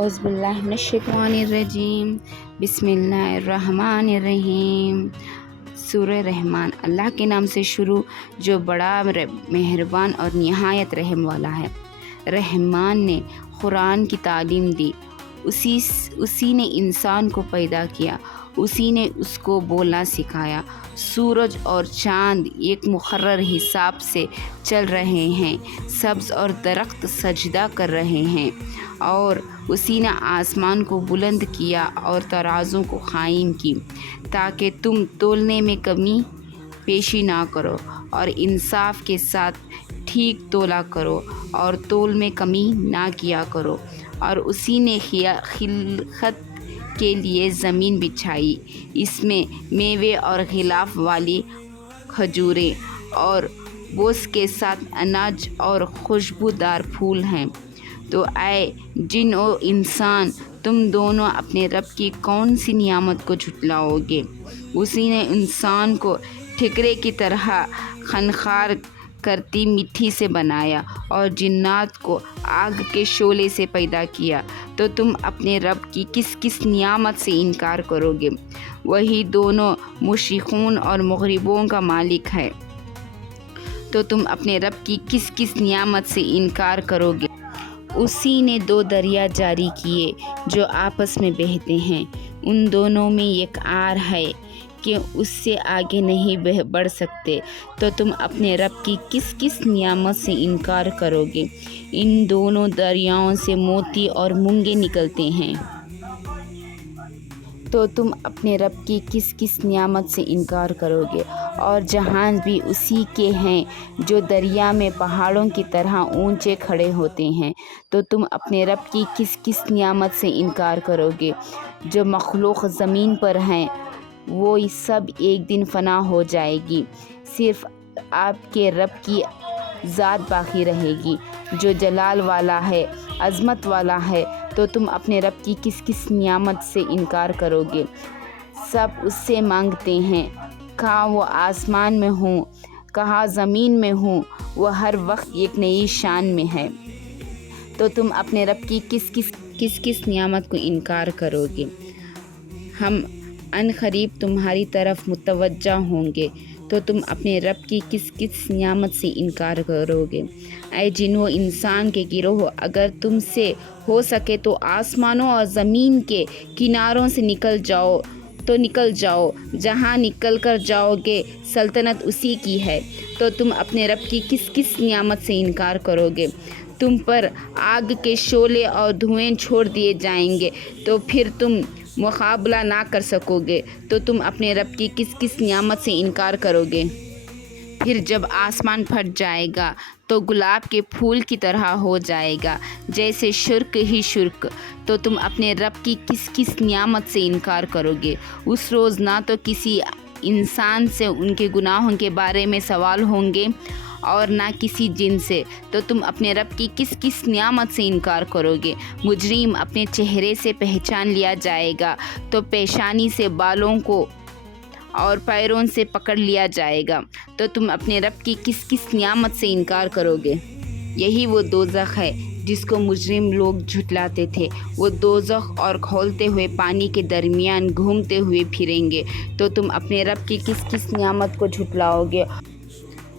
اعوذ باللہ من الشیطان الرجیم، بسم اللہ الرحمن الرحیم۔ سورہ رحمان، اللہ کے نام سے شروع جو بڑا مہربان اور نہایت رحم والا ہے۔ رحمان نے قرآن کی تعلیم دی، اسی نے انسان کو پیدا کیا، اسی نے اس کو بولنا سکھایا۔ سورج اور چاند ایک مقرر حساب سے چل رہے ہیں، سبز اور درخت سجدہ کر رہے ہیں، اور اسی نے آسمان کو بلند کیا اور ترازوں کو قائم کی تاکہ تم تولنے میں کمی پیشی نہ کرو اور انصاف کے ساتھ ٹھیک تولا کرو اور تول میں کمی نہ کیا کرو۔ اور اسی نے خلقت کے لیے زمین بچھائی، اس میں میوے اور غلاف والی کھجوریں اور بوس کے ساتھ اناج اور خوشبودار پھول ہیں۔ تو اے جن و انسان، تم دونوں اپنے رب کی کون سی نعمت کو جھٹلاؤ گے؟ اسی نے انسان کو ٹھیکرے کی طرح خنخار کرتی مٹی سے بنایا اور جنات کو آگ کے شعلے سے پیدا کیا۔ تو تم اپنے رب کی کس نعمت سے انکار کرو گے؟ وہی دونوں مشرقوں اور مغربوں کا مالک ہے، تو تم اپنے رب کی کس نعمت سے انکار کرو گے؟ اسی نے دو دریا جاری کیے جو آپس میں بہتے ہیں، ان دونوں میں ایک آر ہے کہ اس سے آگے نہیں بڑھ سکتے، تو تم اپنے رب کی کس نعمت سے انکار کرو گے؟ ان دونوں دریاؤں سے موتی اور مونگے نکلتے ہیں، تو تم اپنے رب کی کس نعمت سے انکار کرو گے؟ اور جہاز بھی اسی کے ہیں جو دریا میں پہاڑوں کی طرح اونچے کھڑے ہوتے ہیں، تو تم اپنے رب کی کس نعمت سے انکار کرو گے؟ جو مخلوق زمین پر ہیں وہ سب ایک دن فنا ہو جائے گی، صرف آپ کے رب کی ذات باقی رہے گی جو جلال والا ہے، عظمت والا ہے۔ تو تم اپنے رب کی کس نعمت سے انکار کرو گے؟ سب اس سے مانگتے ہیں، کہاں وہ آسمان میں ہوں کہاں زمین میں ہوں، وہ ہر وقت ایک نئی شان میں ہے۔ تو تم اپنے رب کی کس نعمت کو انکار کرو گے؟ ہم عنقریب تمہاری طرف متوجہ ہوں گے، تو تم اپنے رب کی کس نعمت سے انکار کرو گے؟ اے جن و انسان کے گروہ، اگر تم سے ہو سکے تو آسمانوں اور زمین کے کناروں سے نکل جاؤ، جہاں نکل کر جاؤ گے سلطنت اسی کی ہے۔ تو تم اپنے رب کی کس نعمت سے انکار کرو گے؟ تم پر آگ کے شعلے اور دھوئیں چھوڑ دیے جائیں گے، تو پھر تم مقابلہ نہ کر سکو گے، تو تم اپنے رب کی کس نعمت سے انکار کرو گے؟ پھر جب آسمان پھٹ جائے گا تو گلاب کے پھول کی طرح ہو جائے گا، جیسے شرق ہی شرق، تو تم اپنے رب کی کس نعمت سے انکار کرو گے؟ اس روز نہ تو کسی انسان سے ان کے گناہوں کے بارے میں سوال ہوں گے اور نہ کسی جن سے، تو تم اپنے رب کی کس نعمت سے انکار کرو گے؟ مجرم اپنے چہرے سے پہچان لیا جائے گا، تو پیشانی سے بالوں کو اور پیروں سے پکڑ لیا جائے گا، تو تم اپنے رب کی کس نعمت سے انکار کرو گے؟ یہی وہ دوزخ ہے جس کو مجرم لوگ جھٹلاتے تھے، وہ دوزخ اور کھولتے ہوئے پانی کے درمیان گھومتے ہوئے پھریں گے۔ تو تم اپنے رب کی کس نعمت کو جھٹلاؤ گے؟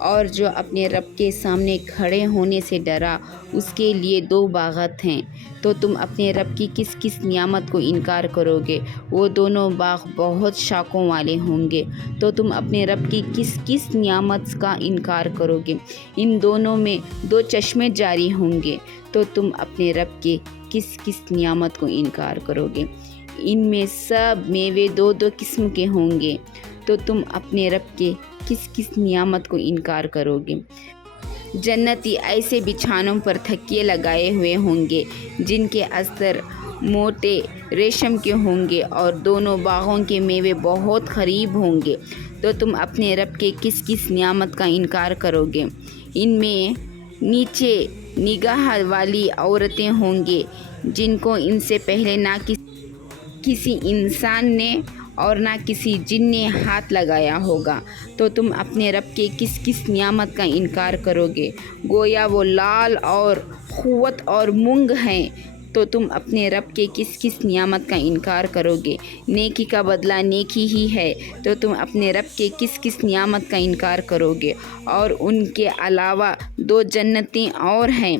اور جو اپنے رب کے سامنے کھڑے ہونے سے ڈرا، اس کے لیے دو باغات ہیں، تو تم اپنے رب کی کس نعمت کو انکار کرو گے؟ وہ دونوں باغ بہت شاخوں والے ہوں گے، تو تم اپنے رب کی کس نعمت کا انکار کرو گے؟ ان دونوں میں دو چشمے جاری ہوں گے، تو تم اپنے رب کے کس نعمت کو انکار کرو گے؟ ان میں سب میوے دو قسم کے ہوں گے، تو تم اپنے رب کے کس نعمت کو انکار کرو گے؟ جنتی ایسے بچھانوں پر تکیے لگائے ہوئے ہوں گے جن کے استر موٹے ریشم کے ہوں گے، اور دونوں باغوں کے میوے بہت قریب ہوں گے، تو تم اپنے رب کے کس نعمت کا انکار کرو گے؟ ان میں نیچے نگاہ والی عورتیں ہوں گے جن کو ان سے پہلے نہ کسی انسان نے اور نہ کسی جن نے ہاتھ لگایا ہوگا، تو تم اپنے رب کے کس نعمت کا انکار کرو گے؟ گویا وہ لال اور قوت اور مونگ ہیں، تو تم اپنے رب کے کس کس نعمت کا انکار کرو گے؟ نیکی کا بدلہ نیکی ہی ہے، تو تم اپنے رب کے کس کس نعمت کا انکار کرو گے؟ اور ان کے علاوہ 2 جنتیں اور ہیں،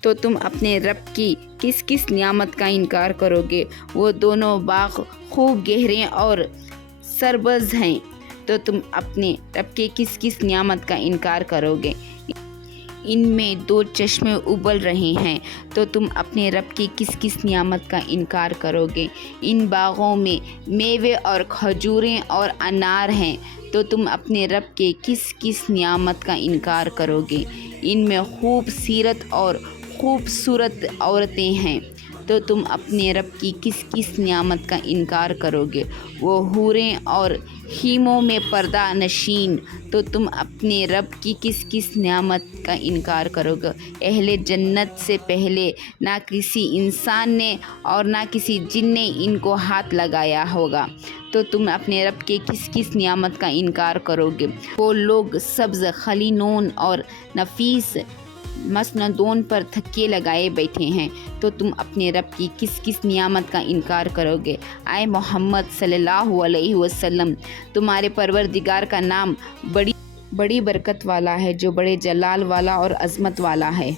تو تم اپنے رب کی کس کس نعمت کا انکار کرو گے؟ وہ دونوں باغ خوب گہرے اور سرسبز ہیں، تو تم اپنے رب کے کس کس نعمت کا انکار کرو گے؟ ان میں 2 چشمے ابل رہے ہیں، تو تم اپنے رب کی کس کس نعمت کا انکار کرو گے؟ ان باغوں میں میوے اور کھجوریں اور انار ہیں، تو تم اپنے رب کے کس کس نعمت کا انکار کرو گے؟ ان میں خوب سیرت اور خوبصورت عورتیں ہیں، تو تم اپنے رب کی کس کس نعمت کا انکار کرو گے؟ وہ حوریں اور خیموں میں پردہ نشین، تو تم اپنے رب کی کس کس نعمت کا انکار کرو گے؟ اہل جنت سے پہلے نہ کسی انسان نے اور نہ کسی جن نے ان کو ہاتھ لگایا ہوگا، تو تم اپنے رب کے کس کس نعمت کا انکار کرو گے؟ وہ لوگ سبز قالینوں اور نفیس مسندوں پر تکیے لگائے بیٹھے ہیں، تو تم اپنے رب کی کس کس نعمت کا انکار کرو گے؟ اے محمد صلی اللہ علیہ وسلم، تمہارے پروردگار کا نام بڑی برکت والا ہے، جو بڑے جلال والا اور عظمت والا ہے۔